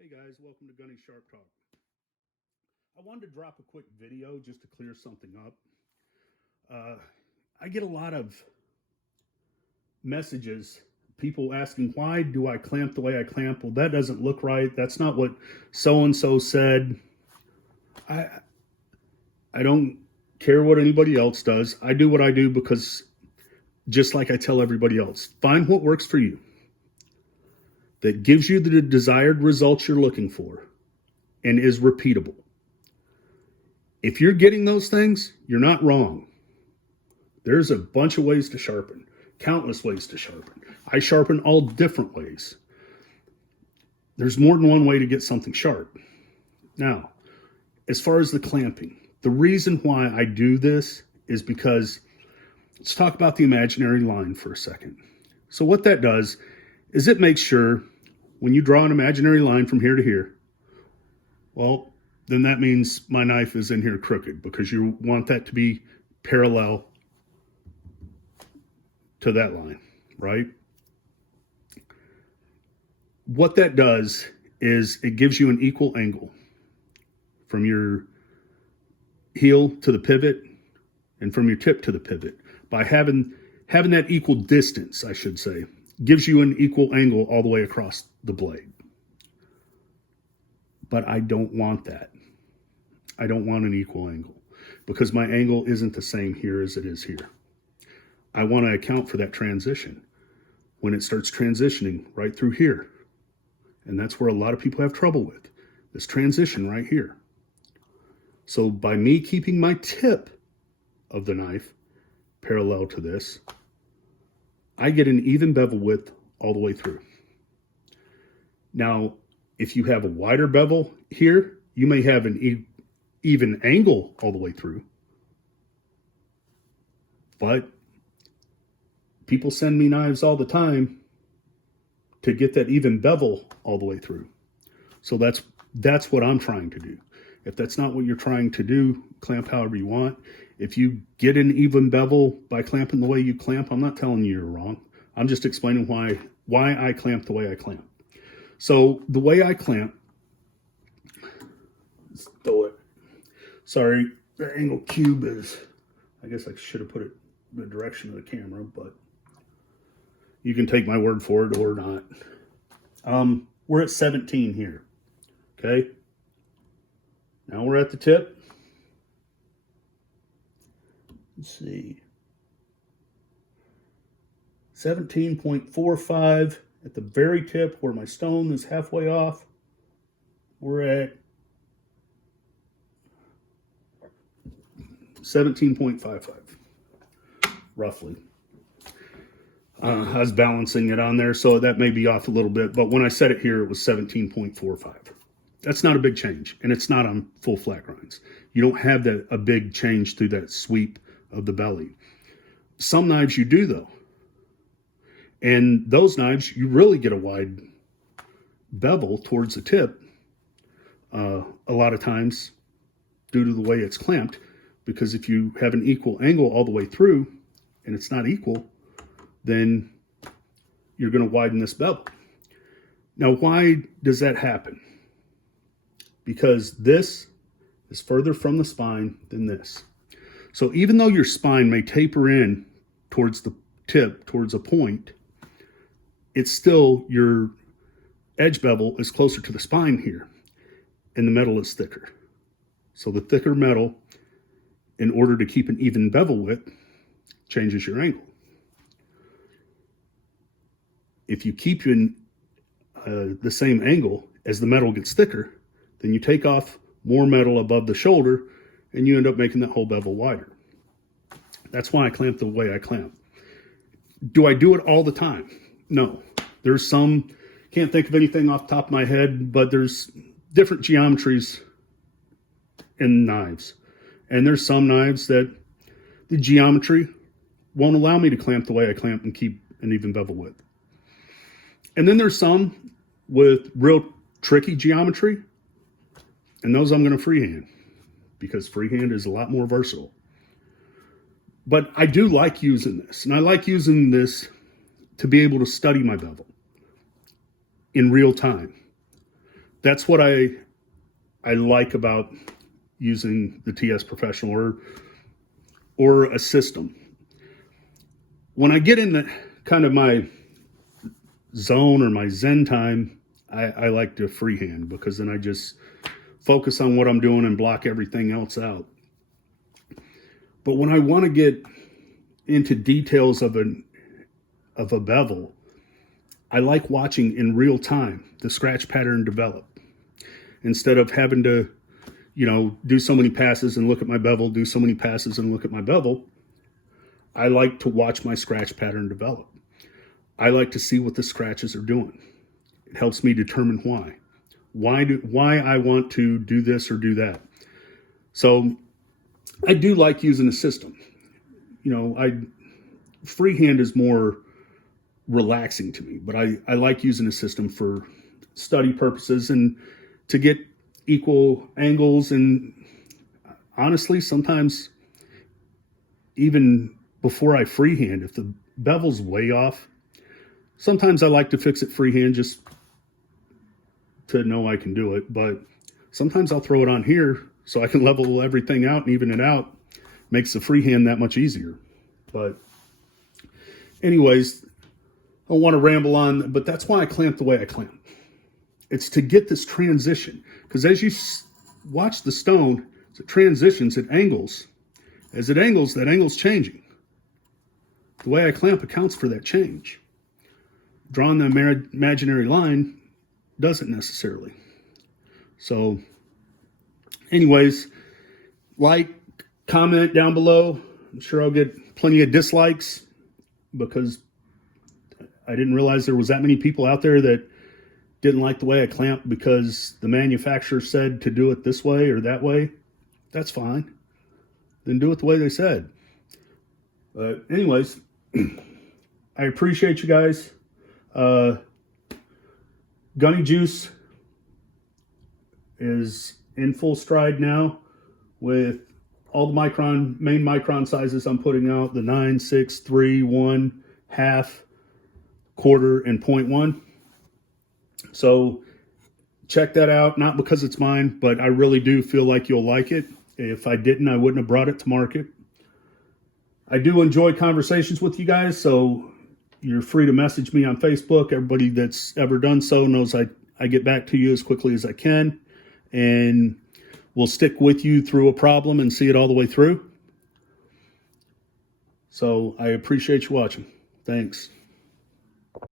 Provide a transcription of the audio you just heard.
Hey guys, welcome to Gunny Sharp Talk. I wanted to drop a quick video just to clear something up. I get a lot of messages, people asking, why do I clamp the way I clamp? Well, that doesn't look right. That's not what so-and-so said. I don't care what anybody else does. I do what I do because just like I tell everybody else, find what works for you, that gives you the desired results you're looking for and is repeatable. If you're getting those things, you're not wrong. There's a bunch of ways to sharpen, countless ways to sharpen. I sharpen all different ways. There's more than one way to get something sharp. Now, as far as the clamping, the reason why I do this is because, let's talk about the imaginary line for a second. So what that does is it makes sure when you draw an imaginary line from here to here, well, then that means my knife is in here crooked because you want that to be parallel to that line, right? What that does is it gives you an equal angle from your heel to the pivot and from your tip to the pivot. By having that equal distance, I should say, gives you an equal angle all the way across the blade. But I don't want that. I don't want an equal angle because my angle isn't the same here as it is here. I want to account for that transition when it starts transitioning right through here. And that's where a lot of people have trouble with this transition right here. So by me keeping my tip of the knife parallel to this, I get an even bevel width all the way through. Now, if you have a wider bevel here, you may have an even angle all the way through. But people send me knives all the time to get that even bevel all the way through. So that's what I'm trying to do. If that's not what you're trying to do, clamp however you want. If you get an even bevel by clamping the way you clamp, I'm not telling you you're wrong. I'm just explaining why I clamp the way I clamp. So the way I clamp, let's throw it. Sorry, the angle cube is, I guess I should have put it in the direction of the camera, but you can take my word for it or not. We're at 17 here, okay? Now we're at the tip. Let's see. 17.45 at the very tip where my stone is halfway off. We're at 17.55, roughly. I was balancing it on there, so that may be off a little bit, but when I set it here, it was 17.45. That's not a big change, and it's not on full flat grinds. You don't have a big change through that sweep of the belly. Some knives you do, though. And those knives, you really get a wide bevel towards the tip a lot of times due to the way it's clamped, because if you have an equal angle all the way through and it's not equal, then you're going to widen this bevel. Now, why does that happen? Because this is further from the spine than this. So even though your spine may taper in towards the tip, towards a point, it's still, your edge bevel is closer to the spine here, and the metal is thicker. So the thicker metal, in order to keep an even bevel width, changes your angle. If you keep in the same angle as the metal gets thicker, then you take off more metal above the shoulder and you end up making that whole bevel wider. That's why I clamp the way I clamp. Do I do it all the time? No. There's some, can't think of anything off the top of my head, but there's different geometries in knives. And there's some knives that the geometry won't allow me to clamp the way I clamp and keep an even bevel width. And then there's some with real tricky geometry, and those I'm going to freehand because freehand is a lot more versatile. But I do like using this, and I like using this to be able to study my bevel in real time. that's what I like about using the TS Professional or a system. When I get in the kind of my zone or my zen time, I like to freehand, because then I just focus on what I'm doing and block everything else out. But when I want to get into details of a bevel, I like watching in real time the scratch pattern develop, instead of having to, do so many passes and look at my bevel, do so many passes and look at my bevel. I like to watch my scratch pattern develop. I like to see what the scratches are doing. It helps me determine why I want to do this or do that. So I do like using a system. Freehand is more relaxing to me, but I like using a system for study purposes and to get equal angles. And honestly, sometimes even before I freehand, if the bevel's way off, sometimes I like to fix it freehand just to know I can do it. But sometimes I'll throw it on here so I can level everything out and even it out. Makes the freehand that much easier. But anyways, I don't want to ramble on, but that's why I clamp the way I clamp. It's to get this transition, because as you watch the stone, as it transitions, it angles. As it angles, that angle's changing. The way I clamp accounts for that change. Drawing the imaginary line doesn't necessarily. So anyways, like, comment down below. I'm sure I'll get plenty of dislikes, because I didn't realize there was that many people out there that didn't like the way I clamp because the manufacturer said to do it this way or that way. That's fine. Then do it the way they said. But anyways, I appreciate you guys. Gunny Juice is in full stride now with all the main micron sizes I'm putting out: the 9, 6, 3, 1, half, quarter, and 0.1. So check that out. Not because it's mine, but I really do feel like you'll like it. If I didn't, I wouldn't have brought it to market. I do enjoy conversations with you guys, so you're free to message me on Facebook. Everybody that's ever done so knows I get back to you as quickly as I can, and we'll stick with you through a problem and see it all the way through. So I appreciate you watching. Thanks.